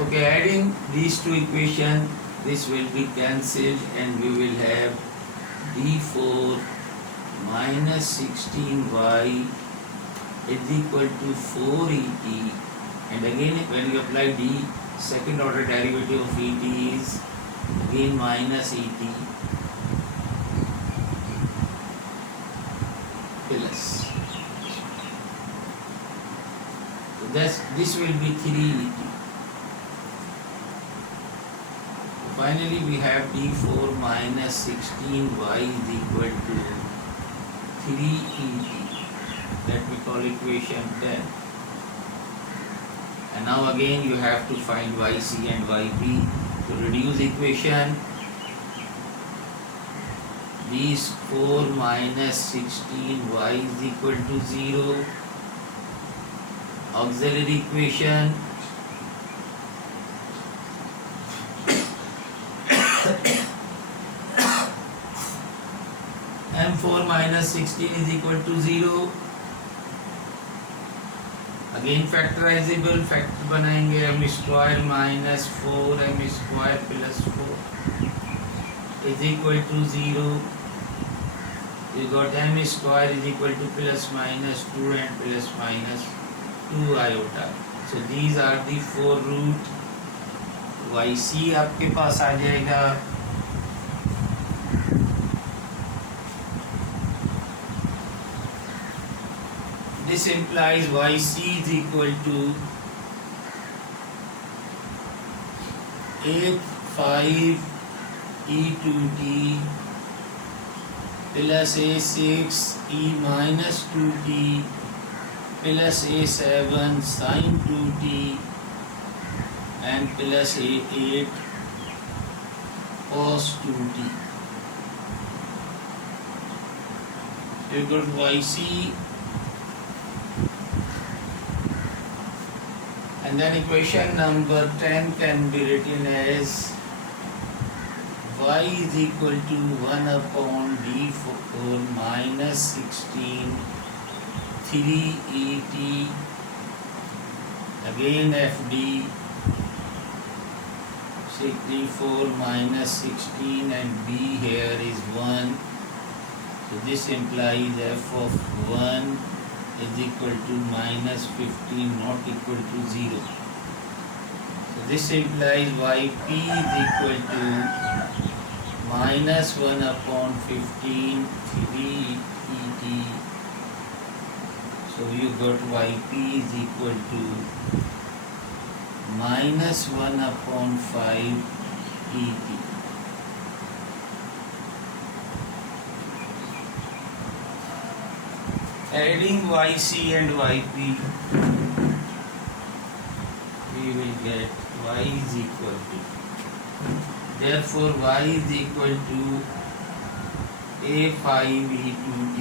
Okay, adding these two equations, this will be cancelled and we will have d4 minus 16y is equal to 4et, and again when you apply d, second order derivative of et is again minus et plus. So this will be 3et. Finally we have d4 minus 16y is equal to 3et. That we call equation 10. And now again you have to find yc and yp. To reduce equation, these 4 minus 16y is equal to 0. Auxiliary equation, m4 minus 16 is equal to 0. Again factorizable, factor बनाएंगे, m square minus 4m square plus 4 is equal to 0. You got m square is equal to plus minus 2 and plus minus 2 iota. So these are the 4 root. yc आपके पास आ जाएगा this implies yc is equal to 5 e2t plus a6 e minus 2t plus a7 sin 2t and plus a8 cos 2t. You got yc, and then equation number 10 can be written as y is equal to 1 upon d4 minus 16 3et, again fd, d4 minus 16 and b here is 1. So this implies f of 1 is equal to minus 15 not equal to 0. So this implies yp is equal to minus 1 upon 15 3et. So you got yp is equal to minus 1 upon 5 et. Adding yc and yp, we will get y is equal to, therefore y is equal to a5 e2t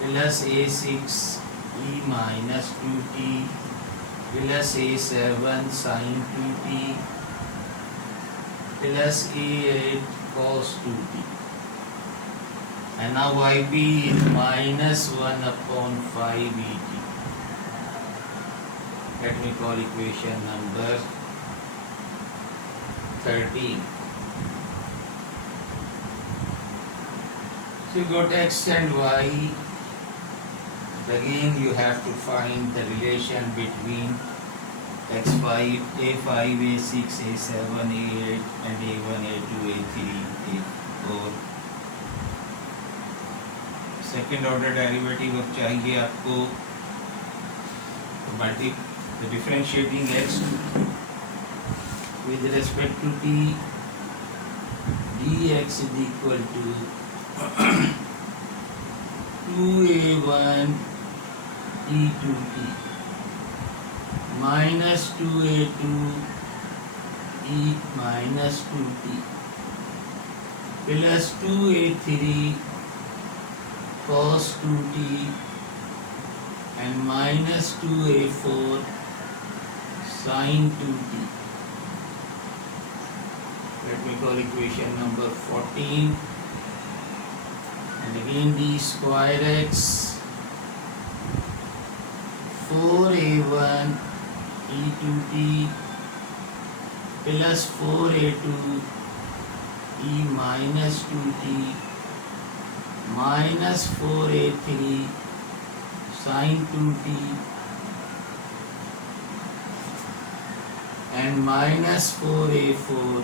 plus a6 e minus 2t plus a7 sin 2t plus a8 cos 2t. And now yp is minus 1 upon 5 et. Let me call equation number 13. So you got x and y. Again you have to find the relation between x5, a5, a6, a7, a8 and a1, a2, a3, a4. Second order derivative अब चाहिए आपको, multi the differentiating x with respect to t dx is equal to 2a1 e2t minus 2a2 e minus 2t plus 2a3 cos 2t and minus 2a4 sin 2t. Let me call equation number 14, and again d square x 4a1 e to t plus 4a2 e minus 2t minus 4a3 sin 2t and minus 4a4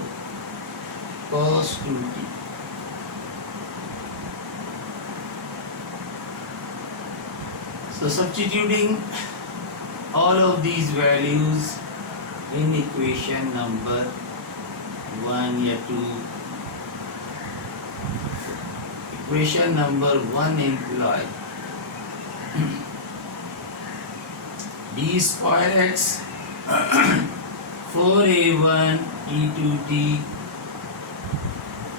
cos 2t. So substituting all of these values in equation number 1 या 2, equation number 1 imply d square x 4a1 e to t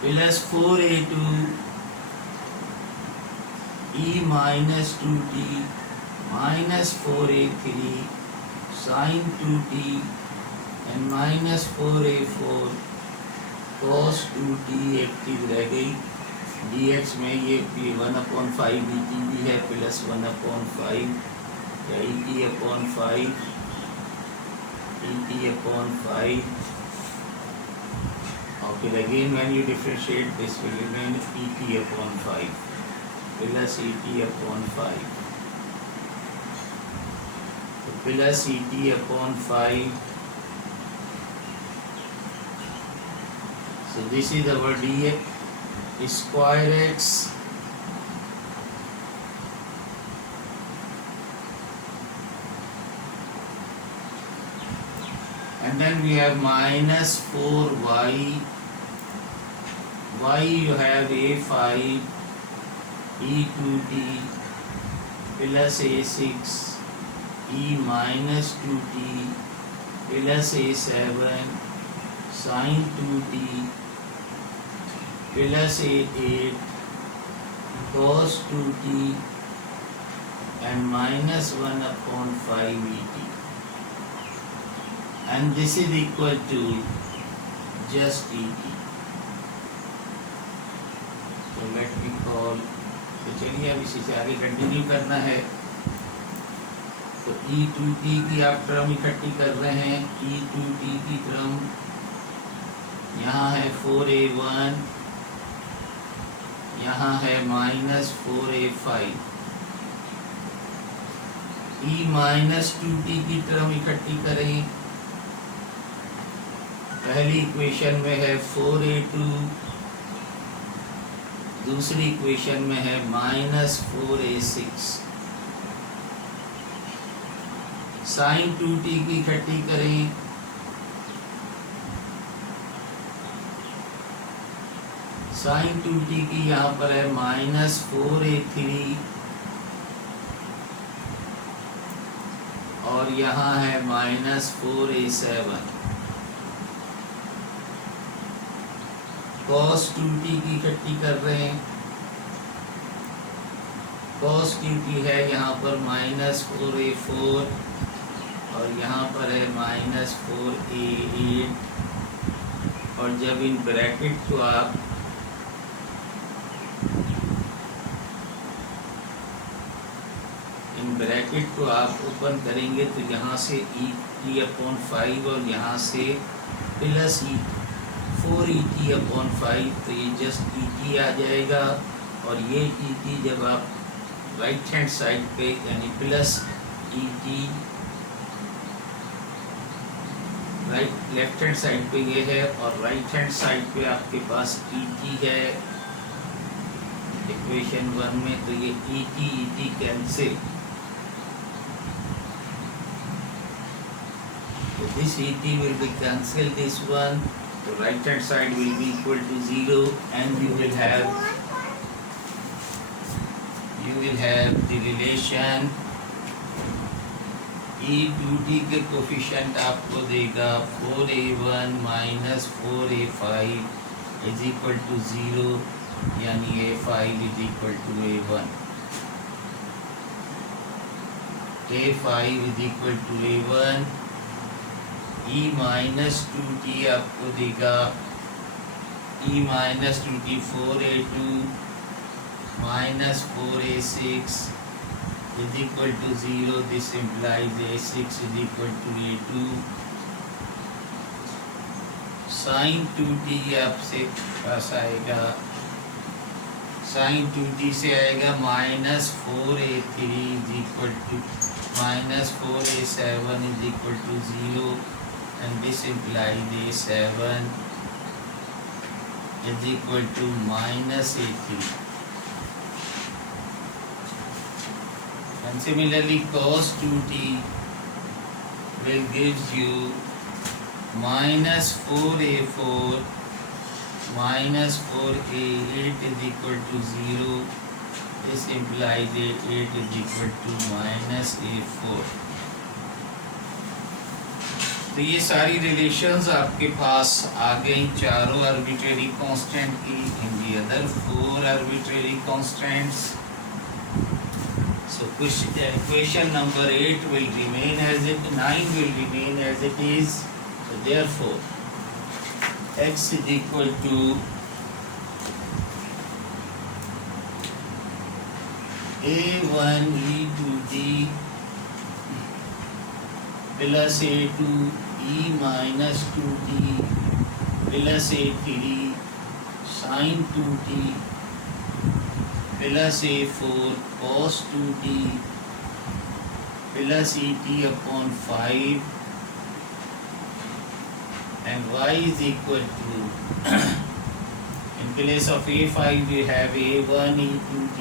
plus 4a2 e minus 2t minus 4a3 sin 2t and minus 4a4 cos 2t एक चीज रह गई dx में ये 1/5 dt भी है plus 1/5 या et/5 और फिर again when you differentiate this will remain et/5 plus et/5 plus et/5. So this is our dx square x and then we have minus 4y, y you have a5 e to t plus a6 e minus 2t plus a7 sin 2t plus a8 cos 2t and minus 1/5 et, and this is equal to just et. So let me call, तो चलिए अब इसी से आगे continue करना है। तो e to t की आप टर्म इकट्ठी कर रहे हैं, e to t की टर्म यहाँ है 4a1, यहाँ है minus 4a5, e minus 2t की टर्म इकट्ठी करें। पहली इक्वेशन में है 4a2, दूसरी इक्वेशन में है minus 4a6, sin 2t की इकट्ठी करें। sin 2t की यहाँ पर है minus 4a3 और यहाँ है minus 4a7, cos 2t की इकट्ठी कर रहे हैं। cos 2t है यहाँ पर minus 4a4 और यहाँ पर है minus 4a8, और जब इन ब्रैकेट को आप ओपन करेंगे तो यहाँ से et/5 और यहाँ से प्लस 4et/5, तो ये जस्ट et आ जाएगा। और ये et जब आप राइट हैंड साइड पे यानी plus et left hand side पे ये है और राइट हैंड साइड पे आपके पास et है इक्वेशन 1 में, तो ये et cancel. So this et will be cancelled, this one, the right hand side will be equal to 0, and you will have the relation e to t के coefficient आपको देगा 4a1 minus 4a5 is equal to 0, यानी a5 is equal to a1, a5 is equal to a1, e minus 2t आपको देगा e minus 24a2 minus 4a6 is equal to 0. This implies a6 is equal to a2. sin 2t आपसे पास आएगा, sin 2t से आएगा minus 4a3 is equal to minus 4a7 is equal to 0, and this implies a7 is equal to minus a3. And similarly cos 2t will gives you minus 4a4 minus 4a8 is equal to 0. This implies a8 is equal to minus a4. तो ये सारी relations आपके पास आ गई चारों arbitrary constant की in the other 4 arbitrary constants. So equation number 8 will remain as it, 9 will remain as it is. So therefore x is equal to a1 e2d plus a2 e minus 2t plus a3 sin 2t plus a4 cos 2t plus et upon 5, and y is equal to in place of a5 we have a1 e2t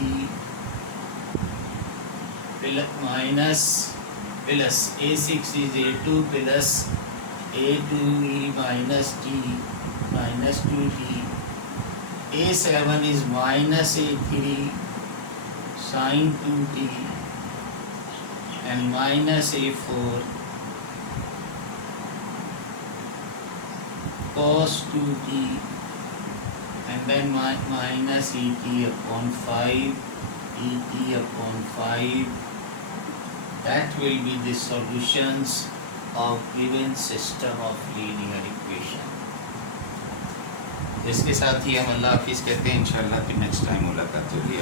minus plus a6 is a2 plus a2 e minus t minus 2t. a7 is minus a3 sin 2t and minus a4 cos 2t, and then minus et upon 5, et upon 5. That will be the solutions of given system of linear equation. इसके साथ ही हम अल्लाह हाफिज़ कहते हैं. इंशाअल्लाह फिर next time मुलाकात होगी.